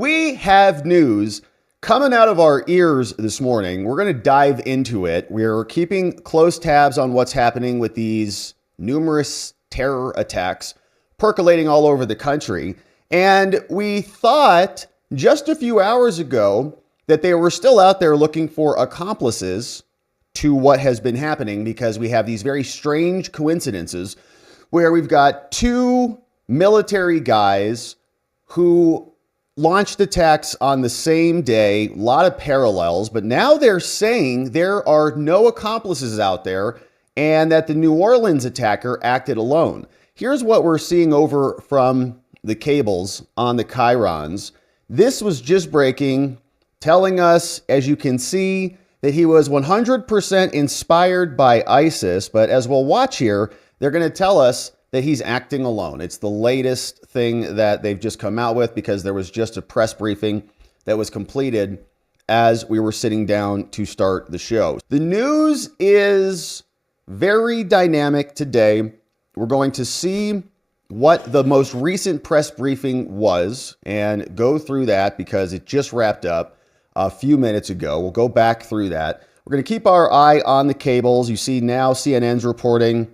We have news coming out of our ears this morning. We're going to dive into it. We're keeping close tabs on what's happening with these numerous terror attacks percolating all over the country. And we thought just a few hours ago that they were still out there looking for accomplices to what has been happening, because we have these very strange coincidences where we've got two military guys who launched attacks on the same day, a lot of parallels, but now they're saying there are no accomplices out there and that the New Orleans attacker acted alone. Here's what we're seeing over from the cables on the Chyrons. This was just breaking, telling us, as you can see, that he was 100% inspired by ISIS, but as we'll watch here, they're going to tell us that he's acting alone. It's the latest thing that they've just come out with, because there was just a press briefing that was completed as we were sitting down to start the show. The news is very dynamic today. We're going to see what the most recent press briefing was and go through that because it just wrapped up a few minutes ago. We'll go back through that. We're going to keep our eye on the cables. You see now CNN's reporting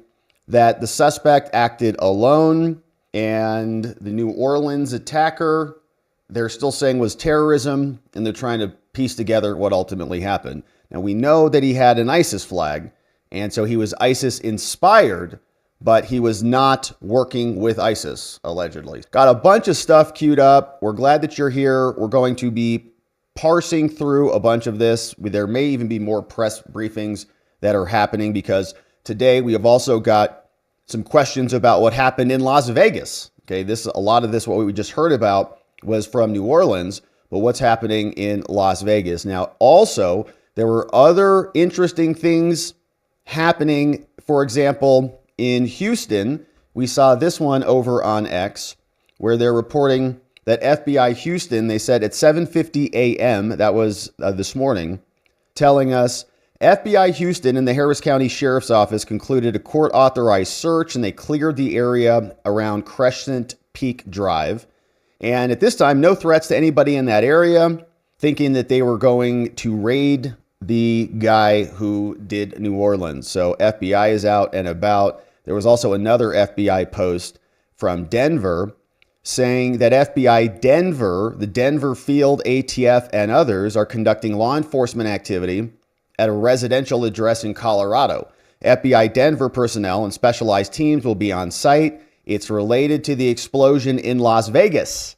that the suspect acted alone, and the New Orleans attacker, they're still saying was terrorism, and they're trying to piece together what ultimately happened. Now, we know that he had an ISIS flag, and so he was ISIS inspired, but he was not working with ISIS, allegedly. Got a bunch of stuff queued up. We're glad that you're here. We're going to be parsing through a bunch of this. There may even be more press briefings that are happening, because today we have also got some questions about what happened in Las Vegas. Okay, a lot of this, what we just heard about, was from New Orleans, but what's happening in Las Vegas. Now, also, there were other interesting things happening. For example, in Houston, we saw this one over on X, where they're reporting that FBI Houston, they said at 7:50 a.m., that was this morning, telling us FBI Houston and the Harris County Sheriff's Office concluded a court-authorized search, and they cleared the area around Crescent Peak Drive. And at this time, no threats to anybody in that area, thinking that they were going to raid the guy who did New Orleans. So FBI is out and about. There was also another FBI post from Denver saying that FBI Denver, the Denver Field ATF, and others are conducting law enforcement activity at a residential address in Colorado. FBI Denver personnel and specialized teams will be on site. It's related to the explosion in Las Vegas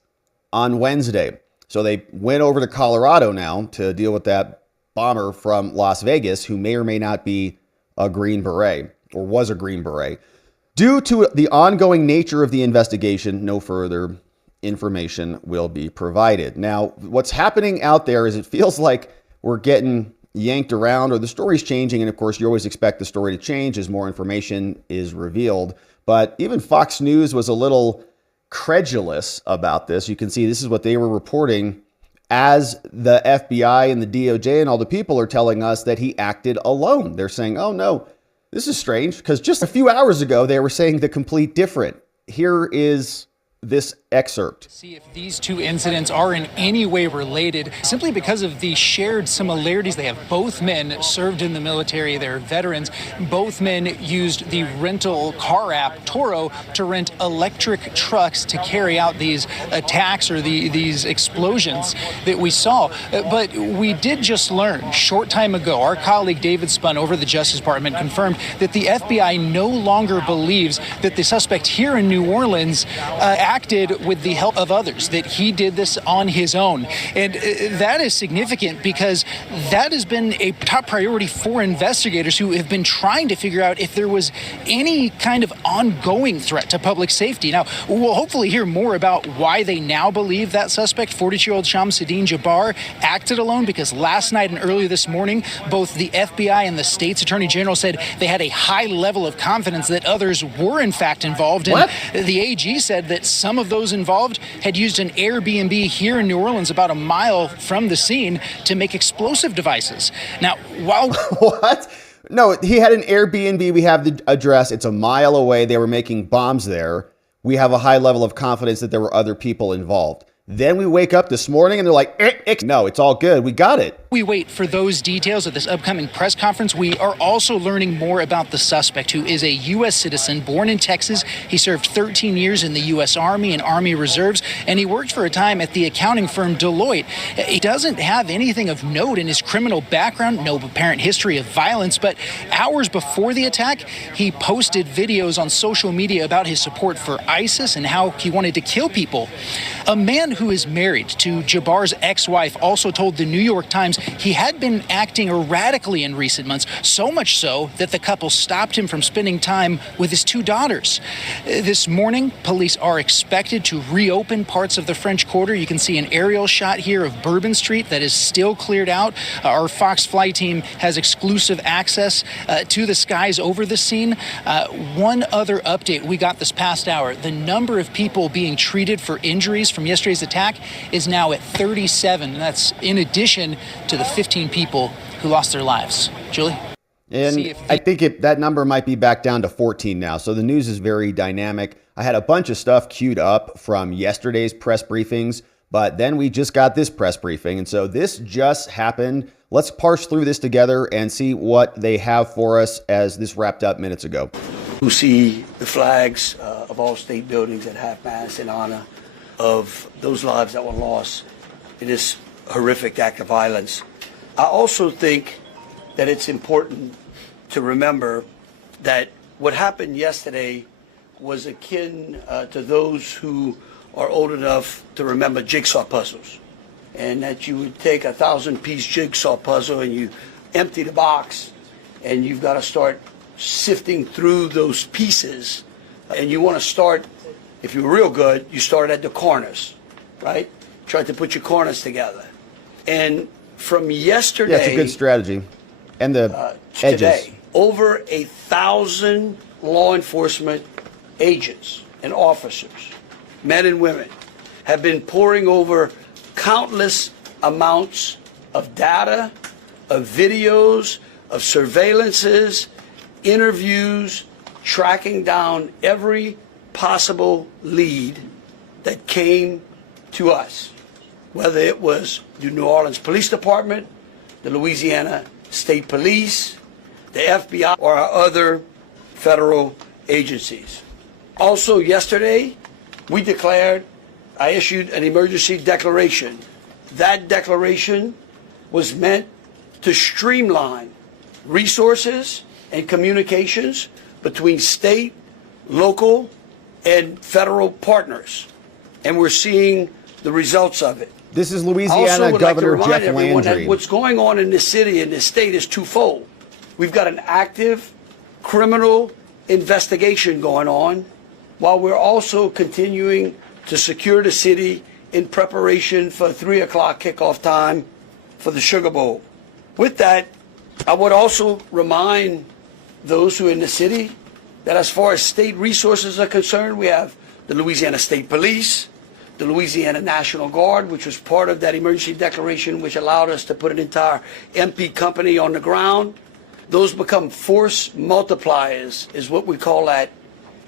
on Wednesday. So they went over to Colorado now to deal with that bomber from Las Vegas, who may or may not be a Green Beret, or was a Green Beret. Due to the ongoing nature of the investigation, no further information will be provided. Now, what's happening out there is it feels like we're getting yanked around, or the story's changing. And of course, you always expect the story to change as more information is revealed. But even Fox News was a little credulous about this. You can see this is what they were reporting, as the FBI and the DOJ and all the people are telling us that he acted alone. They're saying, oh no, this is strange, because just a few hours ago, they were saying the complete different. Here is this excerpt. See if these two incidents are in any way related, simply because of the shared similarities they have. Both men served in the military, they're veterans. Both men used the rental car app Toro to rent electric trucks to carry out these attacks, or these explosions that we saw. But we did just learn short time ago, our colleague David Spun over the Justice Department confirmed that the FBI no longer believes that the suspect here in New Orleans acted with the help of others, that he did this on his own. And that is significant, because that has been a top priority for investigators who have been trying to figure out if there was any kind of ongoing threat to public safety. Now, we'll hopefully hear more about why they now believe that suspect, 42-year-old Shamsuddin Jabbar, acted alone, because last night and earlier this morning, both the FBI and the state's attorney general said they had a high level of confidence that others were in fact involved. What? And the AG said that some of those involved had used an Airbnb here in New Orleans, about a mile from the scene, to make explosive devices. Now, while... What? No, he had an Airbnb. We have the address. It's a mile away. They were making bombs there. We have a high level of confidence that there were other people involved. Then we wake up this morning and they're like, no, it's all good. We got it. We wait for those details at this upcoming press conference. We are also learning more about the suspect, who is a U.S. citizen born in Texas. He served 13 years in the U.S. Army and Army Reserves, and he worked for a time at the accounting firm Deloitte. He doesn't have anything of note in his criminal background, no apparent history of violence, but hours before the attack, he posted videos on social media about his support for ISIS and how he wanted to kill people. A man who is married to Jabbar's ex-wife also told the New York Times he had been acting erratically in recent months, so much so that the couple stopped him from spending time with his two daughters. This morning, police are expected to reopen parts of the French Quarter. You can see an aerial shot here of Bourbon Street that is still cleared out. Our Fox flight team has exclusive access to the skies over the scene. One other update we got this past hour: the number of people being treated for injuries from yesterday's attack is now at 37. And that's in addition to the 15 people who lost their lives. Julie? And I think that number might be back down to 14 now. So the news is very dynamic. I had a bunch of stuff queued up from yesterday's press briefings, but then we just got this press briefing. And so this just happened. Let's parse through this together and see what they have for us as this wrapped up minutes ago. You see the flags of all state buildings at half-mast in honor of those lives that were lost in this horrific act of violence. I also think that it's important to remember that what happened yesterday was akin to those who are old enough to remember jigsaw puzzles, and that you would take a 1,000-piece jigsaw puzzle and you empty the box and you've got to start sifting through those pieces, and you want to start, if you're real good, you start at the corners, right? Try to put your corners together. And from yesterday, yeah, it's a good strategy. And the edges. Today, over 1,000 law enforcement agents and officers, men and women, have been poring over countless amounts of data, of videos, of surveillances, interviews, tracking down every possible lead that came to us, whether it was the New Orleans Police Department, the Louisiana State Police, the FBI, or our other federal agencies. Also yesterday, I issued an emergency declaration. That declaration was meant to streamline resources and communications between state, local, and federal partners. And we're seeing the results of it. This is Louisiana Governor Jeff Landry. What's going on in this city and this state is twofold. We've got an active criminal investigation going on, while we're also continuing to secure the city in preparation for 3 o'clock kickoff time for the Sugar Bowl. With that, I would also remind those who are in the city that as far as state resources are concerned, we have the Louisiana State Police, the Louisiana National Guard, which was part of that emergency declaration, which allowed us to put an entire MP company on the ground. Those become force multipliers, is what we call that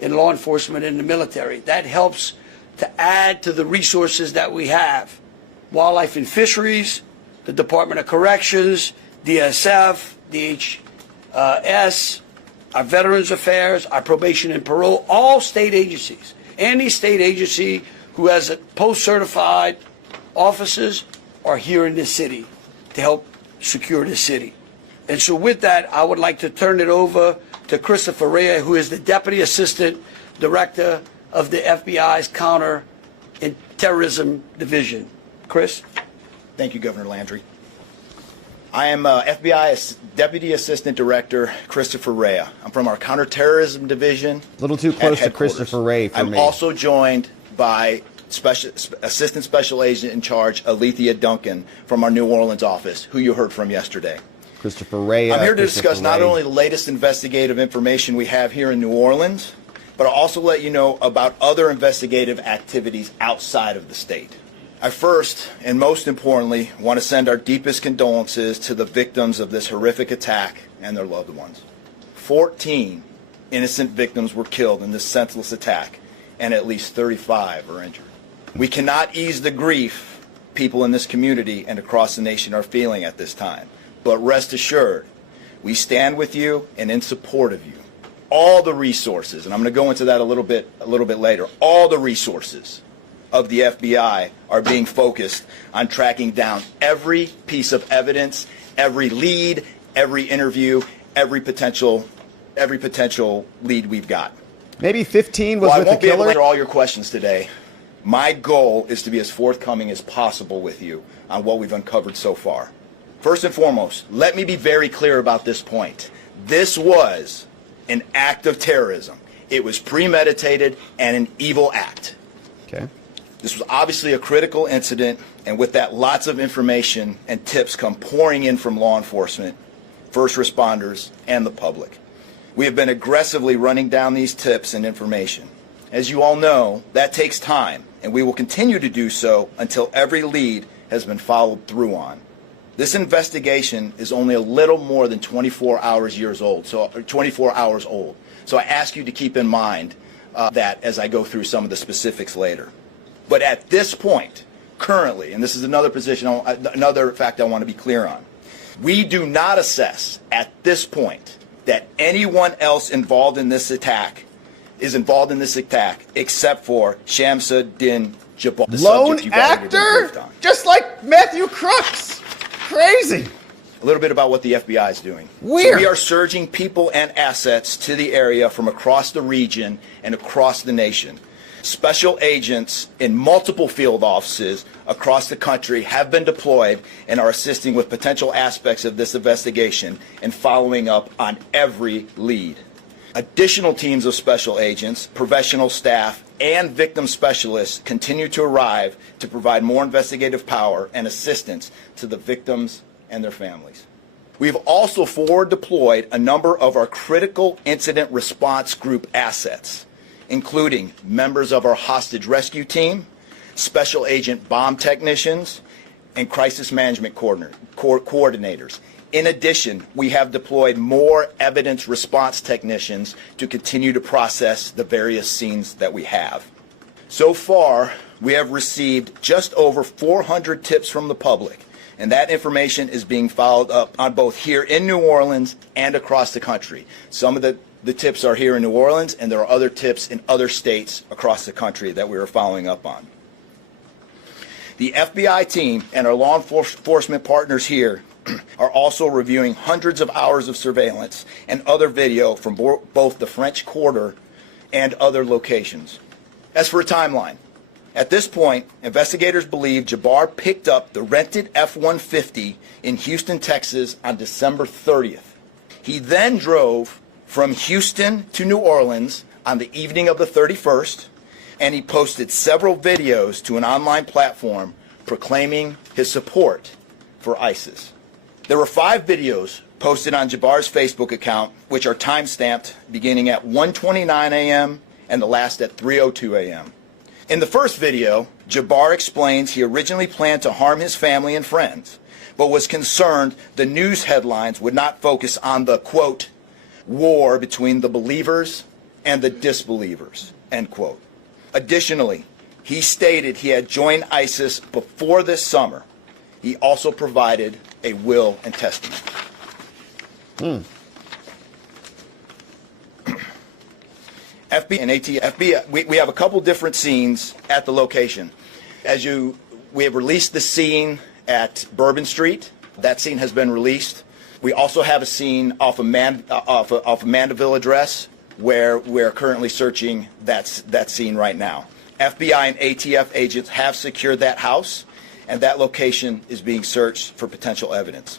in law enforcement and the military. That helps to add to the resources that we have. Wildlife and Fisheries, the Department of Corrections, DSF, DHS, our Veterans Affairs, our Probation and Parole, all state agencies. Any state agency who has post-certified officers are here in this city to help secure this city. And so with that, I would like to turn it over to Christopher Rea, who is the Deputy Assistant Director of the FBI's Counter and Terrorism Division. Chris? Thank you, Governor Landry. I am FBI Deputy Assistant Director Christopher Rea. I'm from our Counterterrorism Division. A little too close to Christopher Rea for me. I'm also joined by Assistant Special Agent in Charge Alethea Duncan from our New Orleans office, who you heard from yesterday. Christopher Rea. I'm here to discuss not only the latest investigative information we have here in New Orleans, but I'll also let you know about other investigative activities outside of the state. I first, and most importantly, want to send our deepest condolences to the victims of this horrific attack and their loved ones. 14 innocent victims were killed in this senseless attack, and at least 35 are injured. We cannot ease the grief people in this community and across the nation are feeling at this time. But rest assured, we stand with you and in support of you. All the resources, and I'm going to go into that a little bit later, all the resources of the FBI are being focused on tracking down every piece of evidence, every lead, every interview, every potential lead we've got. Maybe 15 was While with I the won't be able to killer. answer all your questions today, my goal is to be as forthcoming as possible with you on what we've uncovered so far. First and foremost, let me be very clear about this point. This was an act of terrorism. It was premeditated and an evil act. Okay. This was obviously a critical incident, and with that, lots of information and tips come pouring in from law enforcement, first responders, and the public. We have been aggressively running down these tips and information. As you all know, that takes time, and we will continue to do so until every lead has been followed through on. This investigation is only a little more than 24 hours old. So I ask you to keep in mind that as I go through some of the specifics later. But at this point, currently, and this is another fact I want to be clear on, we do not assess at this point that anyone else involved in this attack except for Shamsuddin Jabbar, the Lone subject you've already been actor? briefed on. Just like Matthew Crooks. Crazy. A little bit about what the FBI is doing. Weird. So we are surging people and assets to the area from across the region and across the nation. Special agents in multiple field offices across the country have been deployed and are assisting with potential aspects of this investigation and following up on every lead. Additional teams of special agents, professional staff, and victim specialists continue to arrive to provide more investigative power and assistance to the victims and their families. We have also forward deployed a number of our critical incident response group assets, including members of our hostage rescue team, special agent bomb technicians, and crisis management coordinators. In addition, we have deployed more evidence response technicians to continue to process the various scenes that we have. So far, we have received just over 400 tips from the public, and that information is being followed up on both here in New Orleans and across the country. Some of the tips are here in New Orleans, and there are other tips in other states across the country that we are following up on. The FBI team and our law enforcement partners here are also reviewing hundreds of hours of surveillance and other video from both the French Quarter and other locations. As for a timeline, at this point, investigators believe Jabbar picked up the rented F-150 in Houston, Texas on December 30th. He then drove from Houston to New Orleans on the evening of the 31st, and he posted several videos to an online platform proclaiming his support for ISIS. There were 5 videos posted on Jabbar's Facebook account, which are time-stamped beginning at 1:29 a.m. and the last at 3:02 a.m. In the first video, Jabbar explains he originally planned to harm his family and friends, but was concerned the news headlines would not focus on the, quote, war between the believers and the disbelievers, end quote. Additionally, he stated he had joined ISIS before this summer. He also provided a will and testament. FBI and ATF, we have a couple different scenes at the location. We have released the scene at Bourbon Street. That scene has been released. We also have a scene off of Mandeville Address where we're currently searching that scene right now. FBI and ATF agents have secured that house, and that location is being searched for potential evidence.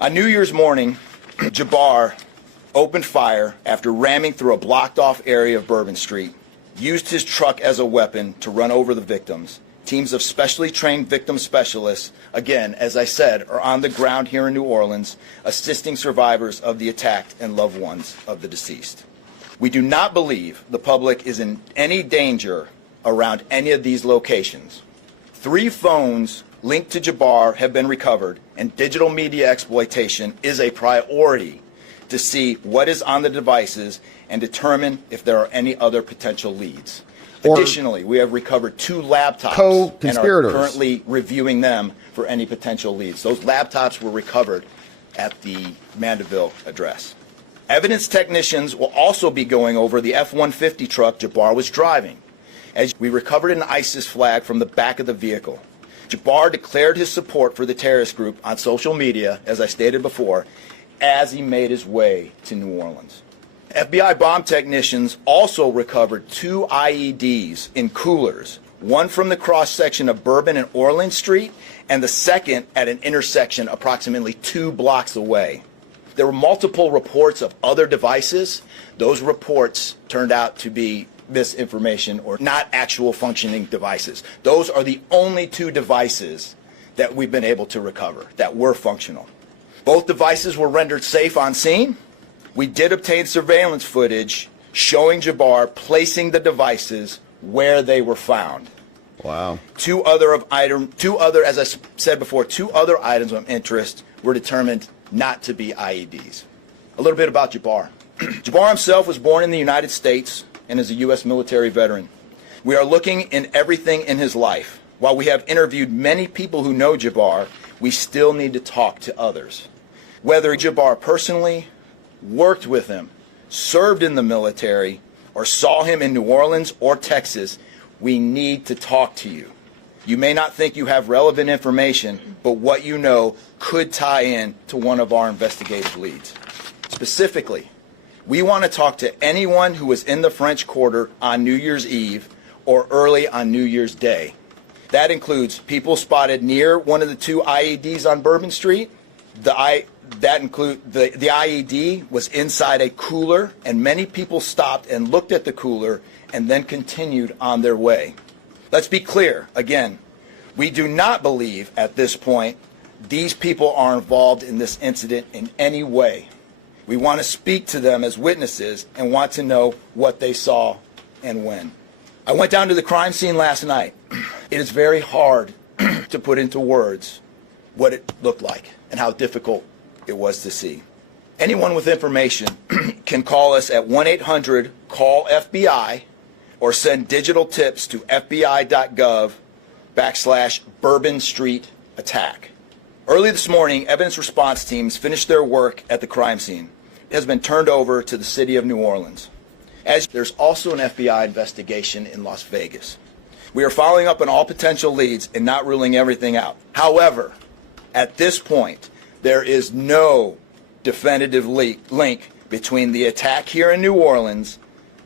On New Year's morning, Jabbar opened fire after ramming through a blocked-off area of Bourbon Street, used his truck as a weapon to run over the victims. Teams of specially trained victim specialists, again, as I said, are on the ground here in New Orleans, assisting survivors of the attack and loved ones of the deceased. We do not believe the public is in any danger around any of these locations. 3 phones linked to Jabbar have been recovered, and digital media exploitation is a priority to see what is on the devices and determine if there are any other potential leads. Additionally, we have recovered 2 laptops co-conspirators. and are currently reviewing them for any potential leads. Those laptops were recovered at the Mandeville address. Evidence technicians will also be going over the F-150 truck Jabbar was driving, as we recovered an ISIS flag from the back of the vehicle. Jabbar declared his support for the terrorist group on social media, as I stated before, as he made his way to New Orleans. FBI bomb technicians also recovered 2 IEDs in coolers, one from the cross-section of Bourbon and Orleans Street, and the second at an intersection approximately 2 blocks away. There were multiple reports of other devices. Those reports turned out to be misinformation or not actual functioning devices. Those are the only 2 devices that we've been able to recover that were functional. Both devices were rendered safe on scene. We did obtain surveillance footage showing Jabbar placing the devices where they were found. Wow. 2 other, as I said before, 2 other items of interest were determined not to be IEDs. A little bit about Jabbar. Jabbar himself was born in the United States and is a U.S. military veteran. We are looking in everything in his life. While we have interviewed many people who know Jabbar, we still need to talk to others. Whether Jabbar personally worked with him, served in the military, or saw him in New Orleans or Texas, we need to talk to you. You may not think you have relevant information, but what you know could tie in to one of our investigative leads. Specifically, we want to talk to anyone who was in the French Quarter on New Year's Eve or early on New Year's Day. That includes people spotted near one of the 2 IEDs on Bourbon Street. The IED was inside a cooler, and many people stopped and looked at the cooler and then continued on their way. Let's be clear, again, we do not believe at this point these people are involved in this incident in any way. We want to speak to them as witnesses and want to know what they saw and when. I went down to the crime scene last night. It is very hard to put into words what it looked like and how difficult it was to see. Anyone with information can call us at 1-800-CALL-FBI or send digital tips to fbi.gov/Bourbon Street attack. Early this morning, evidence response teams finished their work at the crime scene. It has been turned over to the city of New Orleans. As there's also an FBI investigation in Las Vegas. We are following up on all potential leads and not ruling everything out. However, at this point, there is no definitive link between the attack here in New Orleans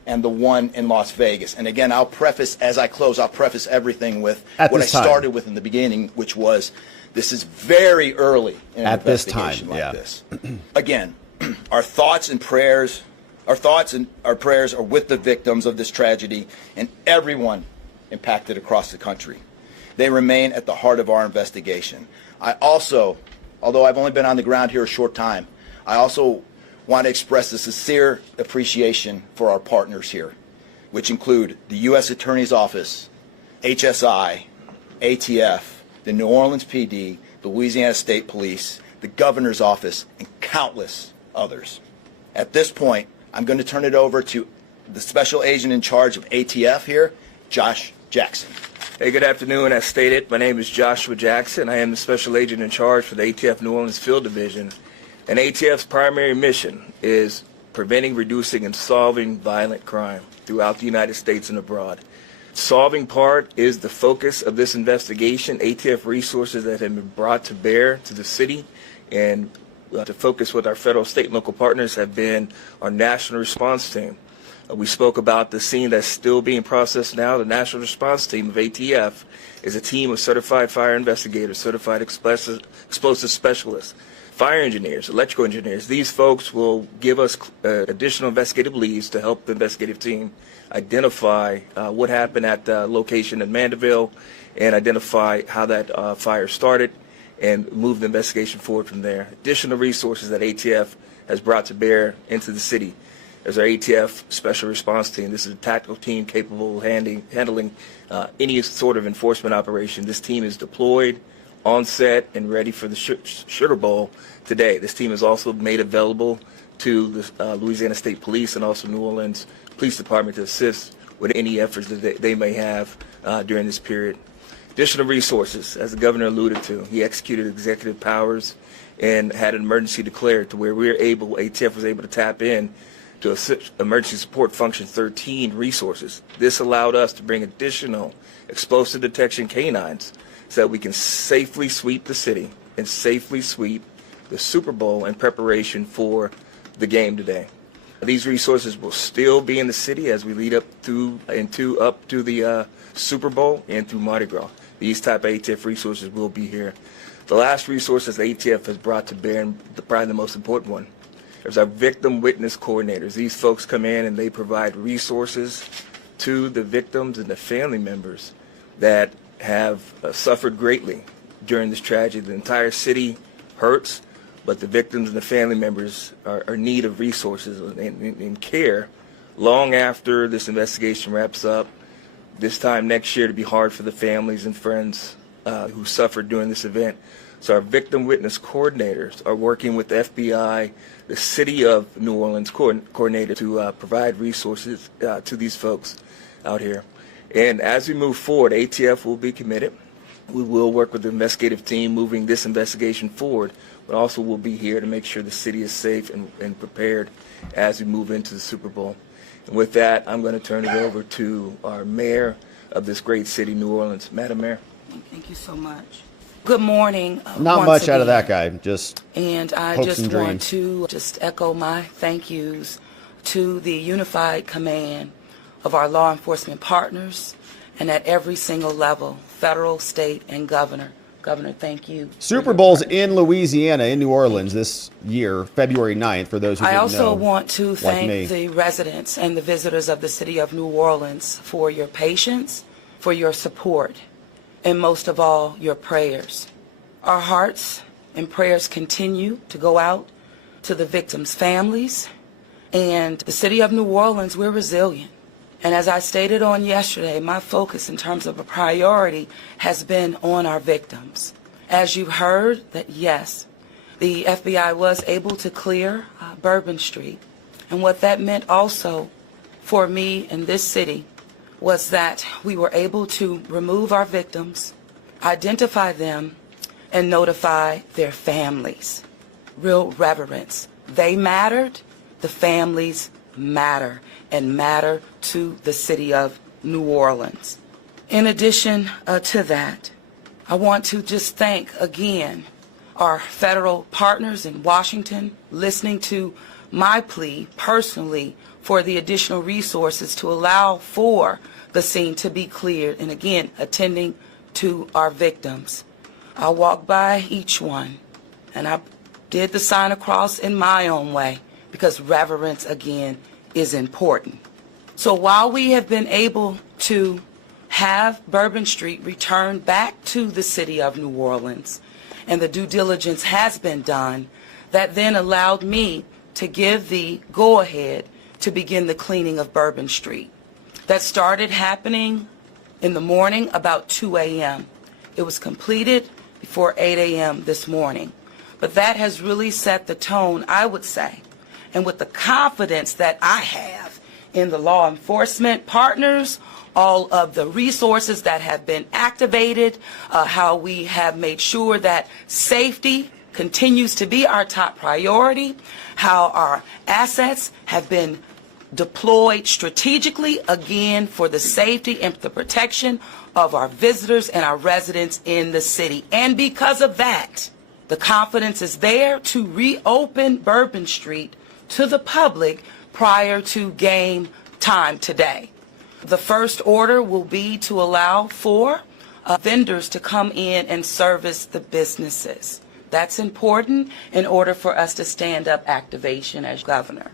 and the one in Las Vegas. And again, I'll preface, as I close, I'll preface everything with what I started with in the beginning, which was this is very early in an investigation like this. Again, our thoughts and prayers are with the victims of this tragedy and everyone impacted across the country. They remain at the heart of our investigation. I also, although I've only been on the ground here a short time, I also want to express a sincere appreciation for our partners here, which include the U.S. Attorney's Office, HSI, ATF, the New Orleans PD, the Louisiana State Police, the Governor's Office, and countless others. At this point, I'm going to turn it over to the Special Agent in charge of ATF here, Josh Jackson. Hey, good afternoon. As stated, my name is Joshua Jackson. I am the Special Agent in charge for the ATF New Orleans Field Division. And ATF's primary mission is preventing, reducing, and solving violent crime throughout the United States and abroad. Solving part is the focus of this investigation. ATF resources that have been brought to bear to the city and to focus with our federal, state, and local partners have been our national response team. We spoke about the scene that's still being processed now. The national response team of ATF is a team of certified fire investigators, certified explosive specialists, fire engineers, electrical engineers. These folks will give us additional investigative leads to help the investigative team identify what happened at the location in Mandeville and identify how that fire started and move the investigation forward from there. Additional resources that ATF has brought to bear into the city. There's our ATF Special Response Team. This is a tactical team capable of handling any sort of enforcement operation. This team is deployed, on set, and ready for the Sugar Bowl today. This team is also made available to the Louisiana State Police and also New Orleans Police Department to assist with any efforts that they may have during this period. Additional resources, as the governor alluded to, he executed executive powers and had an emergency declared to where ATF was able to tap in to Emergency Support Function 13 resources. This allowed us to bring additional explosive detection canines so that we can safely sweep the city and safely sweep the Super Bowl in preparation for the game today. These resources will still be in the city as we lead up to the Super Bowl and through Mardi Gras. These type of ATF resources will be here. The last resources the ATF has brought to bear, and probably the most important one, is our victim witness coordinators. These folks come in and they provide resources to the victims and the family members that have suffered greatly during this tragedy. The entire city hurts, but the victims and the family members are in need of resources and care long after this investigation wraps up. This time next year to be hard for the families and friends who suffered during this event. So our victim witness coordinators are working with the FBI, the City of New Orleans coordinator to provide resources to these folks out here. And as we move forward, ATF will be committed. We will work with the investigative team moving this investigation forward, but also we'll be here to make sure the city is safe and prepared as we move into the Super Bowl. And with that, I'm going to turn it over to our mayor of this great city, New Orleans. Madam Mayor. Thank you so much. Good morning. Not much out of that guy, just and I hopes just and want dreams. to just echo my thank yous to the unified command of our law enforcement partners and at every single level, federal, state, and governor. Governor, thank you. Super Bowl's in Louisiana, in New Orleans this year, February 9th, for those who I didn't know. also want to me. thank the residents and the visitors of the city of New Orleans for your patience, for your support, and most of all, your prayers. Our hearts and prayers continue to go out to the victims' families, and the city of New Orleans, we're resilient. And as I stated on yesterday, my focus in terms of a priority has been on our victims. As you heard, that yes, the FBI was able to clear Bourbon Street. And what that meant also for me in this city was that we were able to remove our victims, identify them, and notify their families. Real reverence. They mattered, the families matter, and matter to the city of New Orleans. In addition to that, I want to just thank again our federal partners in Washington, listening to my plea personally for the additional resources to allow for the scene to be cleared, and again, attending to our victims. I walked by each one, and I did the sign of cross in my own way, because reverence, again, is important. So while we have been able to have Bourbon Street returned back to the city of New Orleans, and the due diligence has been done, that then allowed me to give the go-ahead to begin the cleaning of Bourbon Street. That started happening in the morning about 2 a.m. It was completed before 8 a.m. this morning. But that has really set the tone, I would say, and with the confidence that I have in the law enforcement partners, all of the resources that have been activated, how we have made sure that safety continues to be our top priority, how our assets have been deployed strategically, again, for the safety and the protection of our visitors and our residents in the city. And because of that, the confidence is there to reopen Bourbon Street to the public prior to game time today. The first order will be to allow for vendors to come in and service the businesses. That's important in order for us to stand up activation as governor.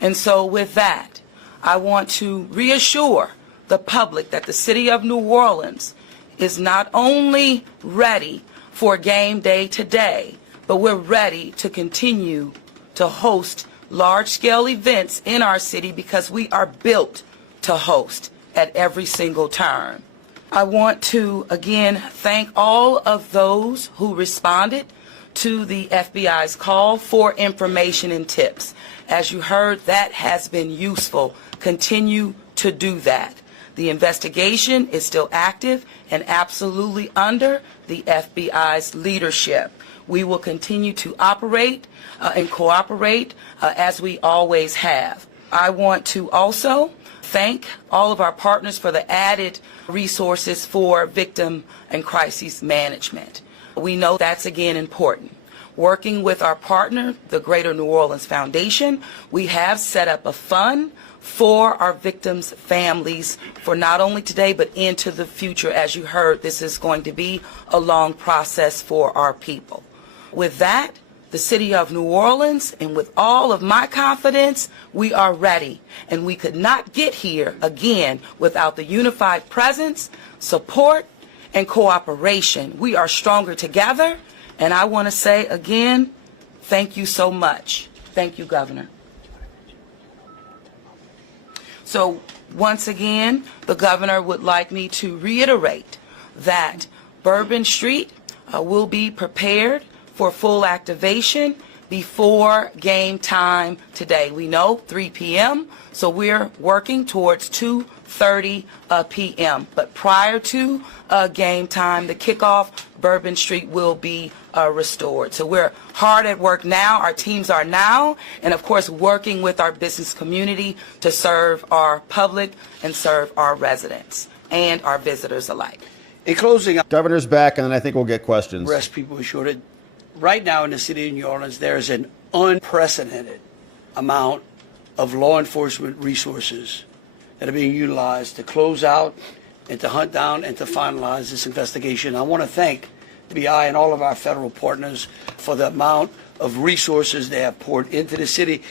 And so with that, I want to reassure the public that the city of New Orleans is not only ready for game day today, but we're ready to continue to host large-scale events in our city because we are built to host at every single turn. I want to, again, thank all of those who responded to the FBI's call for information and tips. As you heard, that has been useful. Continue to do that. The investigation is still active and absolutely under the FBI's leadership. We will continue to operate and cooperate as we always have. I want to also thank all of our partners for the added resources for victim and crisis management. We know that's again important. Working with our partner, the Greater New Orleans Foundation, we have set up a fund for our victims' families for not only today but into the future. As you heard, this is going to be a long process for our people. With that, the city of New Orleans, and with all of my confidence, we are ready. And we could not get here again without the unified presence, support, and cooperation. We are stronger together. And I want to say again, thank you so much. Thank you, Governor. So once again, the governor would like me to reiterate that Bourbon Street will be prepared for full activation before game time today. We know 3 p.m., so we're working towards 2:30 p.m. But prior to game time, the kickoff, Bourbon Street will be restored. So we're hard at work now. Our teams are now, and of course, working with our business community to serve our public and serve our residents and our visitors alike. In closing, Governor's back, and then I think we'll get questions. rest people assured. Right now in the city of New Orleans, there is an unprecedented amount of law enforcement resources that are being utilized to close out and to hunt down and to finalize this investigation. I want to thank the FBI and all of our federal partners for the amount of resources they have poured into the city.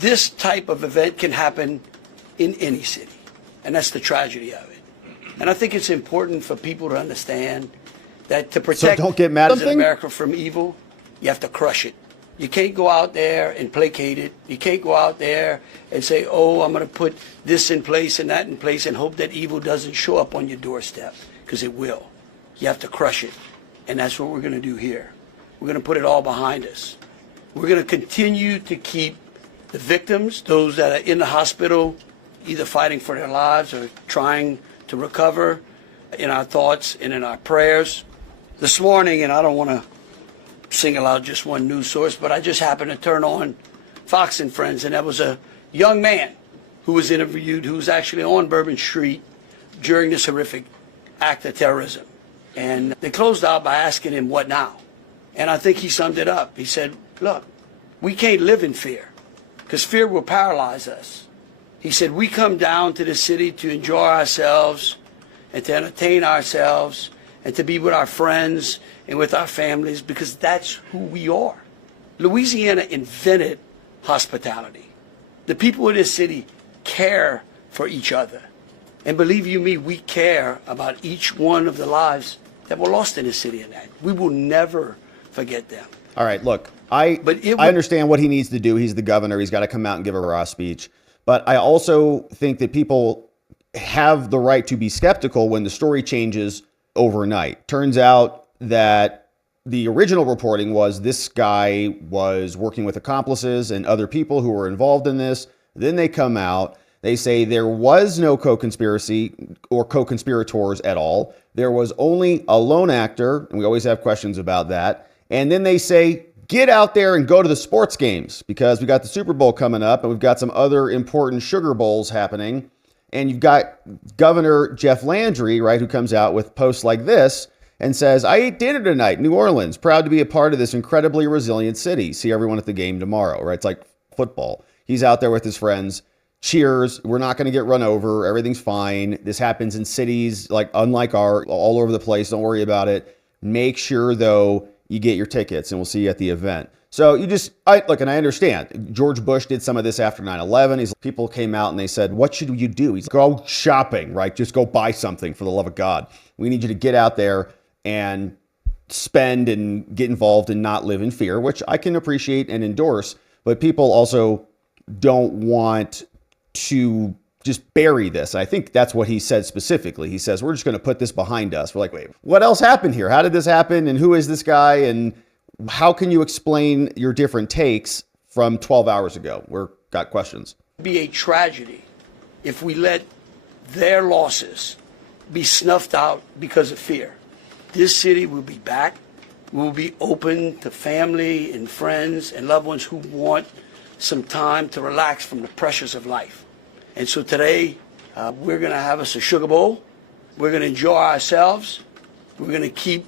This type of event can happen in any city, and that's the tragedy of it. And I think it's important for people to understand that to protect don't get mad at something? America from evil, you have to crush it. You can't go out there and placate it. You can't go out there and say, oh, I'm going to put this in place and that in place and hope that evil doesn't show up on your doorstep, because it will. You have to crush it. And that's what we're going to do here. We're going to put it all behind us. We're going to continue to keep the victims, those that are in the hospital, either fighting for their lives or trying to recover, in our thoughts and in our prayers. This morning, and I don't want to single out just one news source, but I just happened to turn on Fox and Friends, and there was a young man who was interviewed who was actually on Bourbon Street during this horrific act of terrorism. And they closed out by asking him, what now? And I think he summed it up. He said, look, we can't live in fear, because fear will paralyze us. He said, we come down to the city to enjoy ourselves and to entertain ourselves and to be with our friends and with our families, because that's who we are. Louisiana invented hospitality. The people of this city care for each other. And believe you me, we care about each one of the lives that were lost in this city, and that we will never forget them. All right, look, I understand what he needs to do. He's the governor. He's got to come out and give a raw speech. But I also think that people have the right to be skeptical when the story changes overnight. Turns out that the original reporting was this guy was working with accomplices and other people who were involved in this. Then they come out. They say there was no co-conspiracy or co-conspirators at all. There was only a lone actor, and we always have questions about that. And then they say, get out there and go to the sports games, because we got the Super Bowl coming up and we've got some other important Sugar Bowls happening. And you've got Governor Jeff Landry, right, who comes out with posts like this and says, I ate dinner tonight, New Orleans, proud to be a part of this incredibly resilient city. See everyone at the game tomorrow, right? It's like football. He's out there with his friends. Cheers. We're not going to get run over. Everything's fine. This happens in cities like unlike our all over the place. Don't worry about it. Make sure, though, you get your tickets, and we'll see you at the event. So you just, look, and I understand. George Bush did some of this after 9/11. People came out and they said, what should you do? He's go shopping, right? Just go buy something, for the love of God. We need you to get out there and spend and get involved and not live in fear, which I can appreciate and endorse. But people also don't want to just bury this. I think that's what he said specifically. He says, we're just going to put this behind us. We're like, wait, what else happened here? How did this happen? And who is this guy? And how can you explain your different takes from 12 hours ago? We've got questions. It'd be a tragedy if we let their losses be snuffed out because of fear. This city will be back. We'll be open to family and friends and loved ones who want some time to relax from the pressures of life. And so today, we're going to have us a sugar bowl. We're going to enjoy ourselves. We're going to keep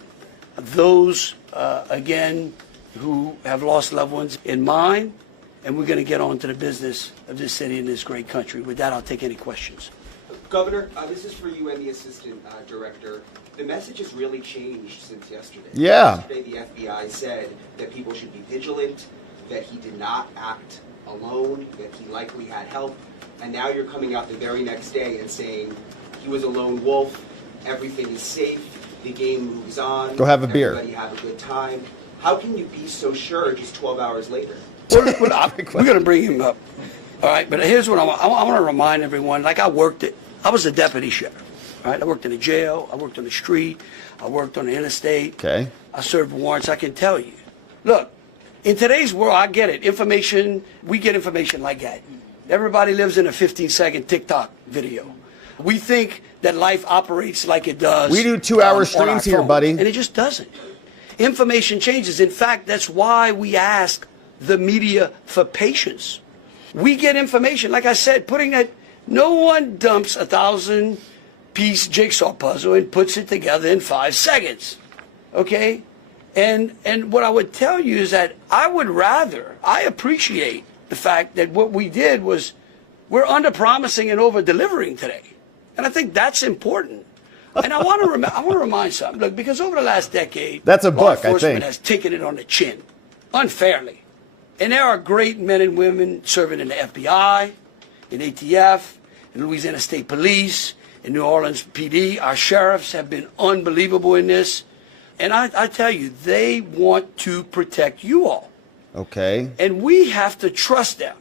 those, again, who have lost loved ones in mind. And we're going to get on to the business of this city and this great country. With that, I'll take any questions. Governor, this is for you and the assistant director. The message has really changed since yesterday. Yeah. Yesterday, the FBI said that people should be vigilant, that he did not act alone, that he likely had help. And now you're coming out the very next day and saying he was a lone wolf, everything is safe, the game moves on. Go have a beer. Everybody have a good time. How can you be so sure just 12 hours later? We're going to bring him up. All right, but here's what I want to remind everyone. Like I was a deputy sheriff. All right, I worked in a jail. I worked on the street. I worked on the interstate. Okay. I served warrants. I can tell you. Look, in today's world, I get it. Information, we get information like that. Everybody lives in a 15-second TikTok video. We think that life operates like it does. We do 2-hour on our streams here, phone, buddy. And it just doesn't. Information changes. In fact, that's why we ask the media for patience. We get information, like I said, no one dumps 1,000-piece jigsaw puzzle and puts it together in 5 seconds, okay? And what I would tell you is that I appreciate the fact that what we did was we're under-promising and over-delivering today. And I think that's important. And I want to remind something. Look, because over the last decade, That's a law book, I enforcement think. has taken it on the chin, unfairly. And there are great men and women serving in the FBI, in ATF, in Louisiana State Police, in New Orleans PD. Our sheriffs have been unbelievable in this. And I tell you, they want to protect you all. Okay. And we have to trust them.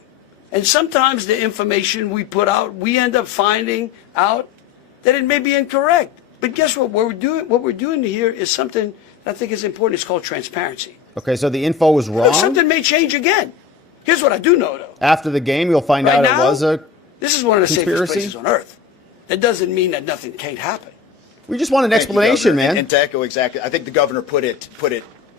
And sometimes the information we put out, we end up finding out that it may be incorrect. But guess what? What we're doing here is something that I think is important. It's called transparency. Okay, so the info was wrong? Look, something may change again. Here's what I do know, though. After the game, you'll find Right out now, it was a this is one of the conspiracy? safest places on earth. That doesn't mean that nothing can't happen. We just want an Thank you, explanation, Governor. man. And to echo exactly, I think the governor put it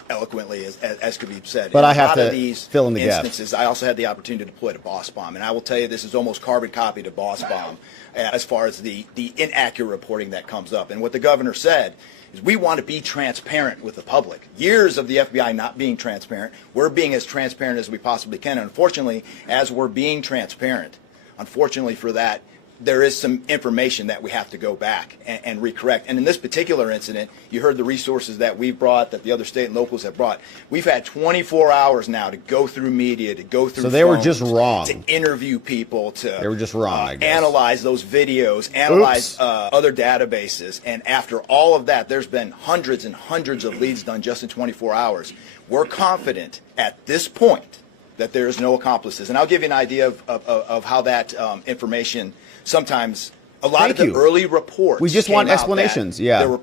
eloquently, as Khabib said. But In I a have lot to of these fill in the gaps. instances, I also had the opportunity to deploy to Boss Bomb, and I will tell you this is almost carbon copy to Boss Bomb as far as the inaccurate reporting that comes up. And what the governor said is we want to be transparent with the public. Years of the FBI not being transparent, we're being as transparent as we possibly can. And unfortunately, as we're being transparent, unfortunately for that, there is some information that we have to go back and recorrect. And in this particular incident, you heard the resources that we've brought, that the other state and locals have brought. We've had 24 hours now to go through media, to go through So they were phones, just wrong. to interview people, They were just wrong, I guess. analyze those videos, analyze Oops. other databases. And after all of that, there's been hundreds and hundreds of leads done just in 24 hours. We're confident at this point that there is no accomplices. And I'll give you an idea of how that information sometimes, a lot Thank of the you. early reports. We just came want out explanations, that yeah. There were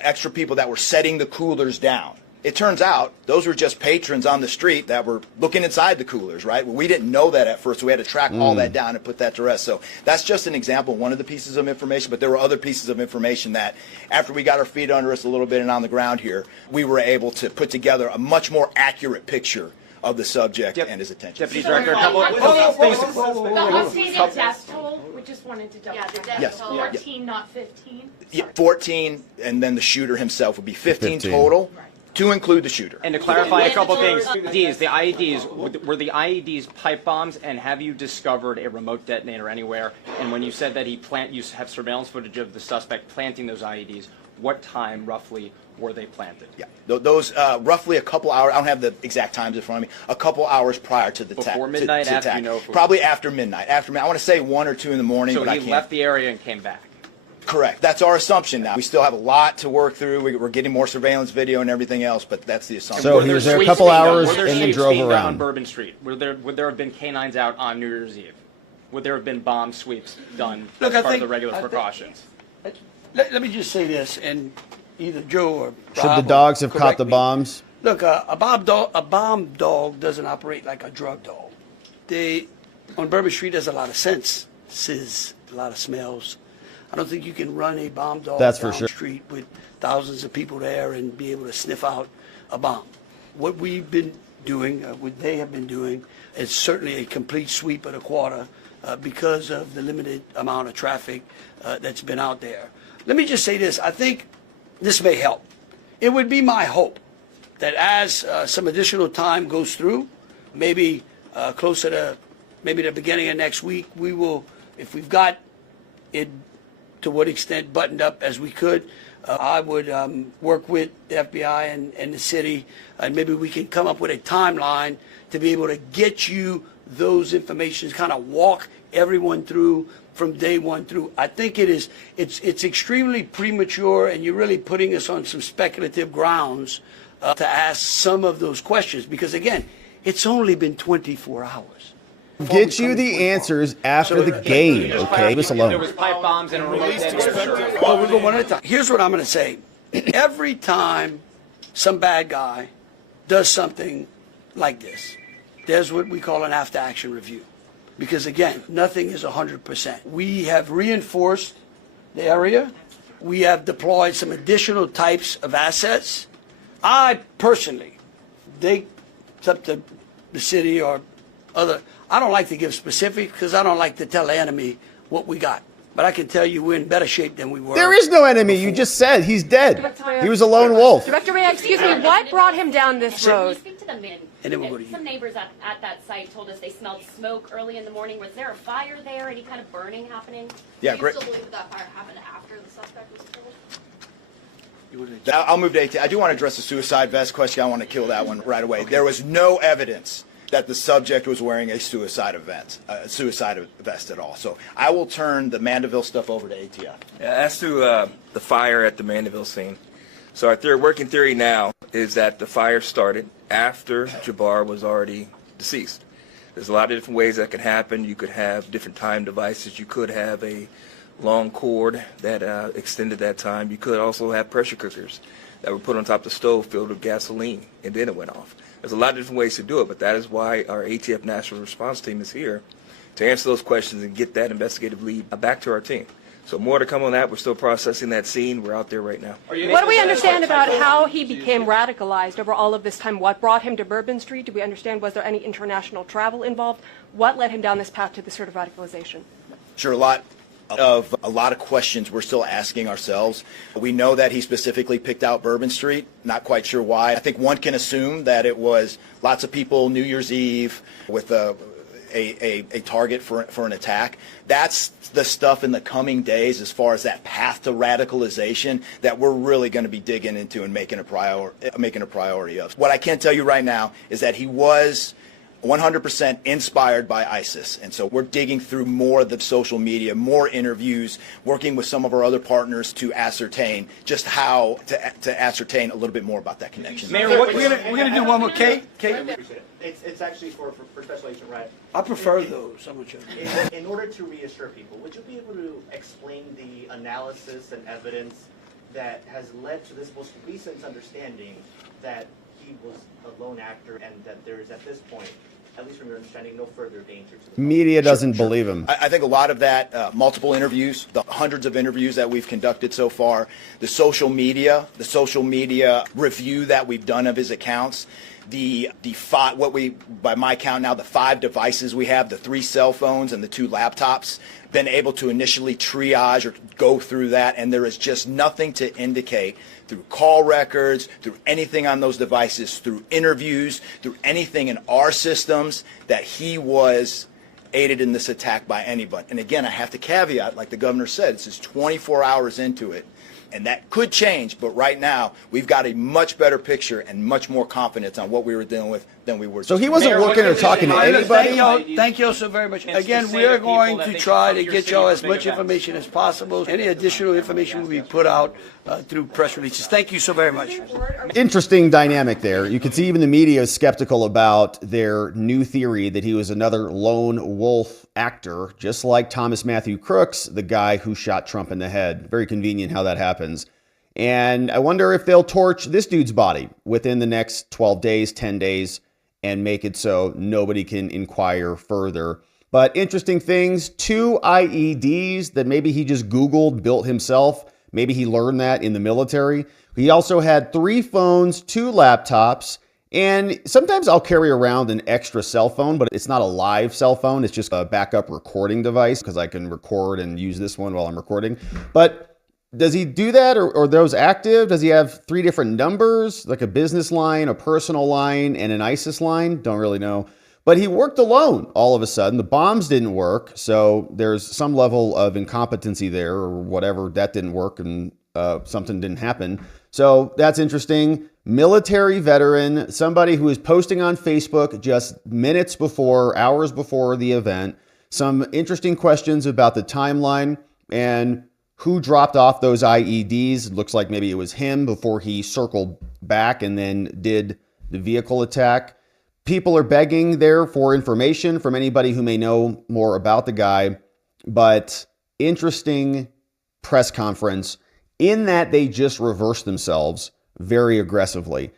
extra people that were setting the coolers down. It turns out those were just patrons on the street that were looking inside the coolers, right? Well, we didn't know that at first, so we had to track all that down and put that to rest. So that's just an example, one of the pieces of information, but there were other pieces of information that after we got our feet under us a little bit and on the ground here, we were able to put together a much more accurate picture of the subject and his attention. Deputy Director, a couple of things. The updated death toll, we just wanted to double check. Yes. 14, not 15. Yeah, 14, and then the shooter himself would be 15 15. total, to include the shooter. And to clarify a couple things, the IEDs, were the IEDs pipe bombs, and have you discovered a remote detonator anywhere? And when you said that you have surveillance footage of the suspect planting those IEDs, what time roughly were they planted? Yeah, those roughly a couple hours. I don't have the exact times in front of me. A couple hours prior to the Before midnight, after attack. you know if it was- Probably after midnight. After midnight. I want to say 1 or 2 in the morning, So but I he can't. left the area and came back. Correct. That's our assumption now. We still have a lot to work through. We're getting more surveillance video and everything else, but that's the assumption. So Were he there was there a sweeps couple being done- hours were there and then sweeps drove being done around. on Bourbon Street? Would there have been canines out on New Year's Eve? Would there have been bomb sweeps done Look, as I part think- of the regular I think- precautions? Let me just say this, and either Joe or Should Rob the will dogs have caught correct the me. bombs? Look, a bomb dog doesn't operate like a drug dog. On Bourbon Street, there's a lot of senses, a lot of smells, I don't think you can run a bomb dog That's for down sure. the street with thousands of people there and be able to sniff out a bomb. What we've been doing, what they have been doing, is certainly a complete sweep of the quarter because of the limited amount of traffic that's been out there. Let me just say this. I think this may help. It would be my hope that as some additional time goes through, maybe closer to maybe the beginning of next week, we will, if we've got it to what extent buttoned up as we could, I would work with the FBI and the city, and maybe we can come up with a timeline to be able to get you those information, kind of walk everyone through from day one through. I think it's extremely premature, and you're really putting us on some speculative grounds to ask some of those questions, because again, it's only been 24 hours. Get you the answers after the game, okay? Leave us There alone. was pipe bombs and a remote detonator. Well, we'll go one at a time. Here's what I'm going to say. Every time some bad guy does something like this, there's what we call an after-action review. Because, again, nothing is 100%. We have reinforced the area. We have deployed some additional types of assets. I personally think it's up to the city or other. I don't like to give specifics because I don't like to tell the enemy what we got. But I can tell you we're in better shape than we were. There is no enemy. You just said he's dead. He was a lone wolf. Director Ray, excuse me, what brought him down this Can you road? speak to the man? And then we'll go to you. Some neighbors at that site told us they smelled smoke early in the morning. Was there a fire there? Any kind of burning happening? Yeah, Do you great. still believe that fire happened after the suspect was killed? I'll move to AT. I do want to address the suicide vest question. I want to kill that one right away. There was no evidence that the subject was wearing a suicide vest at all. So I will turn the Mandeville stuff over to ATF. Yeah, as to the fire at the Mandeville scene, so our working theory now is that the fire started after Jabbar was already deceased. There's a lot of different ways that can happen. You could have different time devices. You could have a long cord that extended that time. You could also have pressure cookers that were put on top of the stove filled with gasoline, and then it went off. There's a lot of different ways to do it, but that is why our ATF National Response Team is here to answer those questions and get that investigative lead back to our team. So more to come on that. We're still processing that scene. We're out there right now. What do we understand about how he became radicalized over all of this time? What brought him to Bourbon Street? Do we understand, was there any international travel involved? What led him down this path to this sort of radicalization? Sure, a lot of questions we're still asking ourselves. We know that he specifically picked out Bourbon Street. Not quite sure why. I think one can assume that it was lots of people New Year's Eve with a target for an attack. That's the stuff in the coming days as far as that path to radicalization that we're really going to be digging into and making a priority of. What I can tell you right now is that he was 100% inspired by ISIS. And so we're digging through more of the social media, more interviews, working with some of our other partners to ascertain just how to ascertain a little bit more about that connection. Mayor, We're gonna do one more. Kate? It's actually for Special Agent Wright. I prefer those. I'm sure. In order to reassure people, would you be able to explain the analysis and evidence that has led to this most recent understanding that he was a lone actor and that there is at this point, at least from your understanding, no further danger to the Media doesn't believe him. I think a lot of that, multiple interviews, the hundreds of interviews that we've conducted so far, the social media review that we've done of his accounts, by my count now, the 5 devices we have, the 3 cell phones and the 2 laptops, been able to initially triage or go through that, and there is just nothing to indicate through call records, through anything on those devices, through interviews, through anything in our systems that he was aided in this attack by anybody. And again, I have to caveat, like the governor said, this is 24 hours into it. And that could change, but right now we've got a much better picture and much more confidence on what we were dealing with than we were. So he wasn't looking or talking to anybody? Thank you all so very much. Again, we are going to try to get y'all as much information as possible. Any additional information will be put out through press releases. Thank you so very much. Interesting dynamic there. You can see even the media is skeptical about their new theory that he was another lone wolf actor, just like Thomas Matthew Crooks, the guy who shot Trump in the head. Very convenient how that happens. And I wonder if they'll torch this dude's body within the next 12 days, 10 days, and make it so nobody can inquire further. But interesting things, 2 IEDs that maybe he just Googled, built himself. Maybe he learned that in the military. He also had 3 phones, 2 laptops, and sometimes I'll carry around an extra cell phone, but it's not a live cell phone. It's just a backup recording device because I can record and use this one while I'm recording. But does he do that, or are those active? Does he have 3 different numbers, like a business line, a personal line, and an ISIS line? Don't really know. But he worked alone all of a sudden. The bombs didn't work, so there's some level of incompetency there or whatever. That didn't work and something didn't happen. So that's interesting. Military veteran, somebody who was posting on Facebook just minutes before, hours before the event. Some interesting questions about the timeline and who dropped off those IEDs. It looks like maybe it was him before he circled back and then did the vehicle attack. People are begging there for information from anybody who may know more about the guy, but interesting press conference in that they just reversed themselves very aggressively.